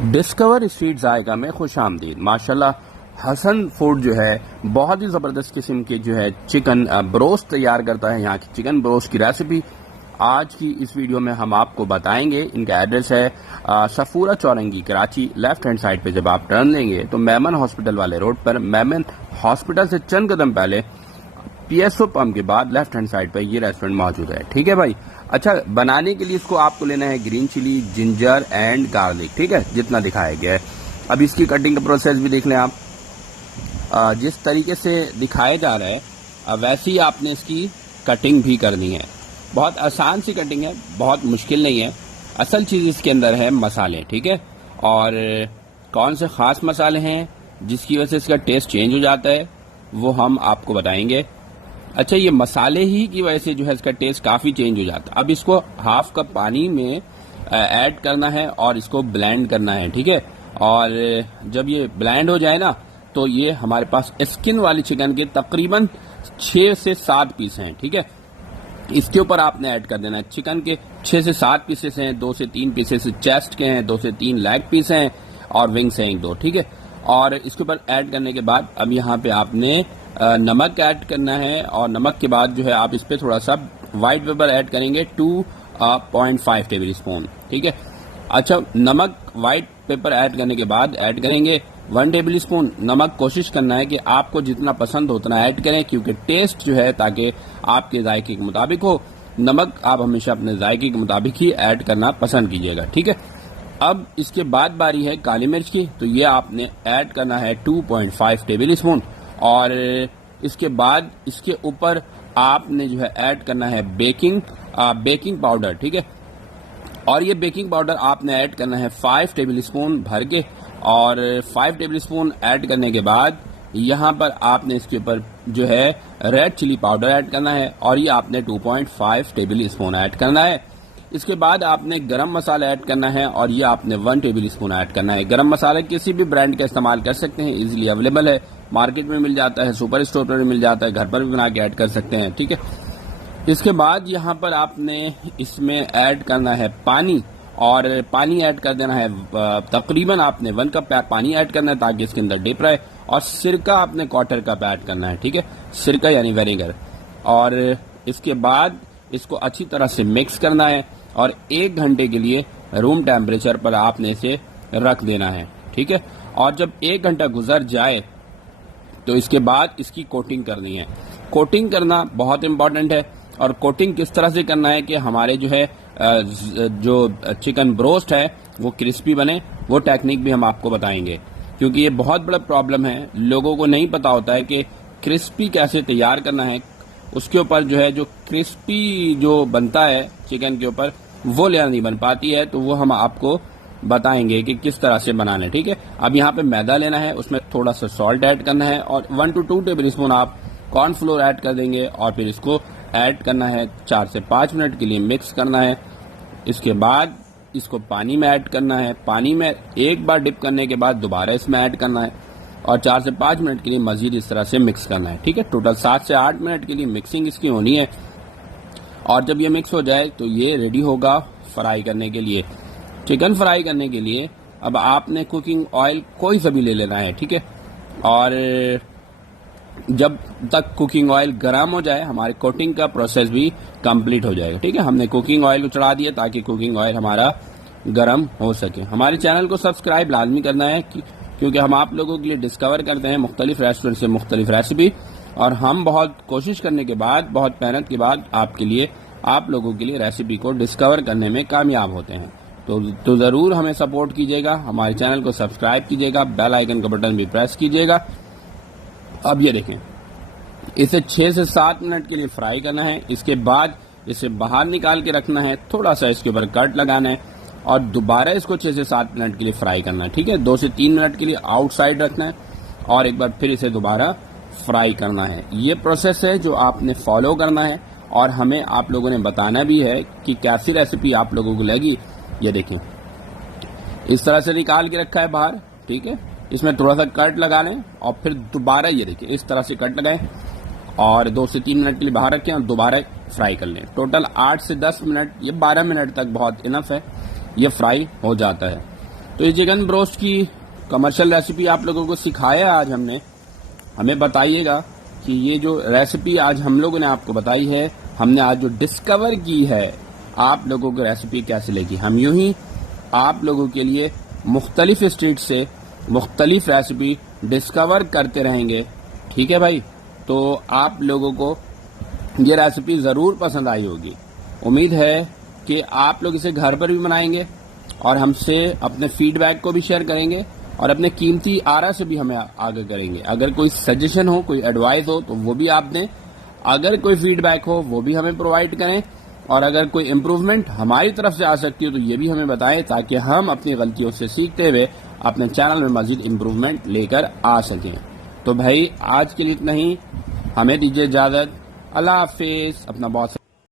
Discover street जायका में खुश आमदीद। माशाल्लाह हसन फूड जो है बहुत ही ज़बरदस्त किस्म के जो है चिकन ब्रोस्ट तैयार करता है। यहाँ की चिकन ब्रोस्ट की रेसिपी आज की इस वीडियो में हम आपको बताएंगे। इनका एड्रेस है Safura Chowrangi Karachi. Left hand side पे जब आप टर्न लेंगे तो मेमन हॉस्पिटल वाले रोड पर, मेमन हॉस्पिटल से चंद कदम पहले PSO पंप के बाद लेफ्ट हैंड साइड पर ये रेस्टोरेंट मौजूद है। ठीक है भाई। अच्छा, बनाने के लिए इसको आपको लेना है green chilli, ginger and garlic. ठीक है, जितना दिखाया गया है। अब इसकी कटिंग का प्रोसेस भी देख लें आप। जिस तरीके से दिखाया जा रहा है वैसे ही आपने इसकी कटिंग भी करनी है। बहुत आसान सी कटिंग है, बहुत मुश्किल नहीं है। असल चीज़ इसके अंदर है मसाले। ठीक है, और कौन से ख़ास मसाले हैं जिसकी वजह से इसका टेस्ट चेंज हो जाता है वो हम आपको बताएंगे। अच्छा, ये मसाले ही की वजह से जो है इसका टेस्ट काफ़ी चेंज हो जाता है। अब इसको हाफ कप पानी में ऐड करना है और इसको ब्लेंड करना है। ठीक है, और जब ये ब्लेंड हो जाए ना तो ये हमारे पास स्किन वाली चिकन के तकरीबन 6 से 7 पीस हैं। ठीक है, इसके ऊपर आपने ऐड कर देना है। चिकन के 6 से 7 पीसेस हैं, 2 से 3 पीसेस चेस्ट के हैं, 2 से 3 लेग पीस हैं और विंग्स हैं 1-2। ठीक है, और इसके ऊपर ऐड करने के बाद अब यहाँ पे आपने नमक ऐड करना है और नमक के बाद जो है आप इस पर थोड़ा सा वाइट पेपर ऐड करेंगे 2.5 टेबल स्पून। ठीक है, अच्छा, नमक वाइट पेपर ऐड करने के बाद ऐड करेंगे 1 टेबल स्पून नमक। कोशिश करना है कि आपको जितना पसंद हो उतना ऐड करें, क्योंकि टेस्ट जो है ताकि आपके जायके के मुताबिक हो। नमक आप हमेशा अपने जायके के मुताबिक ही ऐड करना पसंद कीजिएगा। ठीक है, अब इसके बाद बारी है काली मिर्च की, तो ये आपने ऐड करना है 2.5 टेबल स्पून। और इसके बाद इसके ऊपर आपने जो है ऐड करना है बेकिंग पाउडर। ठीक है, और ये बेकिंग पाउडर आपने ऐड करना है 5 टेबल स्पून भर के। और 5 टेबल स्पून ऐड करने के बाद यहाँ पर आपने इसके ऊपर जो है रेड चिली पाउडर ऐड करना है और ये आपने 2.5 टेबल स्पून ऐड करना है। इसके बाद आपने गरम मसाला ऐड करना है और ये आपने 1 टेबल स्पून ऐड करना है। गरम मसाला किसी भी ब्रांड का इस्तेमाल कर सकते हैं, इजीली अवेलेबल है, मार्केट में मिल जाता है, सुपर स्टोर पर भी मिल जाता है, घर पर भी बना के ऐड कर सकते हैं। ठीक है, इसके बाद यहाँ पर आपने इसमें ऐड करना है पानी, और पानी ऐड कर देना है तकरीबन आपने 1 कप पानी ऐड करना है ताकि इसके अंदर डिप रहे। और सिरका आपने 1/4 कप ऐड करना है। ठीक है, सिरका यानी विनेगर। और इसके बाद इसको अच्छी तरह से मिक्स करना है और 1 घंटे के लिए रूम टेम्परेचर पर आपने इसे रख देना है। ठीक है, और जब 1 घंटा गुजर जाए तो इसके बाद इसकी कोटिंग करनी है। कोटिंग करना बहुत इम्पॉर्टेंट है, और कोटिंग किस तरह से करना है कि हमारे जो है जो चिकन ब्रोस्ट है वो क्रिस्पी बने, वो टेक्निक भी हम आपको बताएंगे। क्योंकि ये बहुत बड़ा प्रॉब्लम है, लोगों को नहीं पता होता है कि क्रिस्पी कैसे तैयार करना है। उसके ऊपर जो है जो क्रिस्पी जो बनता है चिकन के ऊपर वो लेयर नहीं बन पाती है, तो वो हम आपको बताएंगे कि किस तरह से बनाना है। ठीक है, अब यहाँ पे मैदा लेना है, उसमें थोड़ा सा सॉल्ट ऐड करना है और 1 to 2 टेबल स्पून आप कॉर्नफ्लोर ऐड कर देंगे और फिर इसको ऐड करना है 4 से 5 मिनट के लिए मिक्स करना है। इसके बाद इसको पानी में ऐड करना है। पानी में एक बार डिप करने के बाद दोबारा इसमें ऐड करना है और 4 से 5 मिनट के लिए मजीद इस तरह से मिक्स करना है। ठीक है, टोटल 7 से 8 मिनट के लिए मिक्सिंग इसकी होनी है। और जब ये मिक्स हो जाए तो ये रेडी होगा फ्राई करने के लिए। चिकन फ्राई करने के लिए अब आपने कुकिंग ऑयल कोई सा भी ले लेना है। ठीक है, और जब तक कुकिंग ऑयल गर्म हो जाए हमारे कोटिंग का प्रोसेस भी कंप्लीट हो जाएगा। ठीक है, हमने कुकिंग ऑयल को चढ़ा दिया ताकि कुकिंग ऑयल हमारा गर्म हो सके। हमारे चैनल को सब्सक्राइब लाजमी करना है क्योंकि हम आप लोगों के लिए डिस्कवर करते हैं मुख्तलिफ रेस्टोरेंट से मुख्तलिफ रेसिपी, और हम बहुत कोशिश करने के बाद, बहुत मेहनत के बाद आपके लिए, आप लोगों के लिए रेसिपी को डिस्कवर करने में कामयाब होते हैं। तो ज़रूर हमें सपोर्ट कीजिएगा, हमारे चैनल को सब्सक्राइब कीजिएगा, बेल आइकन का बटन भी प्रेस कीजिएगा। अब ये देखें, इसे 6 से 7 मिनट के लिए फ्राई करना है। इसके बाद इसे बाहर निकाल के रखना है, थोड़ा सा इसके ऊपर कट लगाना है और दोबारा इसको 6 से 7 मिनट के लिए फ्राई करना है। ठीक है, 2 से 3 मिनट के लिए आउटसाइड रखना है और एक बार फिर इसे दोबारा फ्राई करना है। ये प्रोसेस है जो आपने फॉलो करना है और हमें आप लोगों ने बताना भी है कि कैसी रेसिपी आप लोगों को लगी। ये देखें, इस तरह से निकाल के रखा है बाहर। ठीक है, इसमें थोड़ा सा कट लगा लें और फिर दोबारा ये देखिए इस तरह से कट लगाएं और 2 से 3 मिनट के लिए बाहर रखें और दोबारा फ्राई कर लें। टोटल 8 से 10 मिनट, ये 12 मिनट तक बहुत इनफ है, ये फ्राई हो जाता है। तो ये चिकन ब्रोस्ट की कमर्शियल रेसिपी आप लोगों को सिखाया आज हमने। हमें बताइएगा कि ये जो रेसिपी आज हम लोगों ने आपको बताई है, हमने आज जो डिस्कवर की है, आप लोगों को रेसिपी कैसे लगी। हम यूं ही आप लोगों के लिए मुख्तलिफ स्टेट से मुख्तलिफ रेसिपी डिस्कवर करते रहेंगे। ठीक है भाई, तो आप लोगों को ये रेसिपी ज़रूर पसंद आई होगी। उम्मीद है कि आप लोग इसे घर पर भी बनाएंगे और हमसे अपने फीडबैक को भी शेयर करेंगे और अपने कीमती आरा से भी हमें आगे करेंगे। अगर कोई सजेशन हो, कोई एडवाइस हो तो वो भी आप दें। अगर कोई फीडबैक हो वो भी हमें प्रोवाइड करें, और अगर कोई इम्प्रूवमेंट हमारी तरफ से आ सकती हो तो ये भी हमें बताएं, ताकि हम अपनी गलतियों से सीखते हुए अपने चैनल में मजीद इम्प्रूवमेंट लेकर आ सकें। तो भाई आज के लिए इतना ही, हमें दीजिए इजाज़त। अल्लाह हाफिज़। अपना बहुत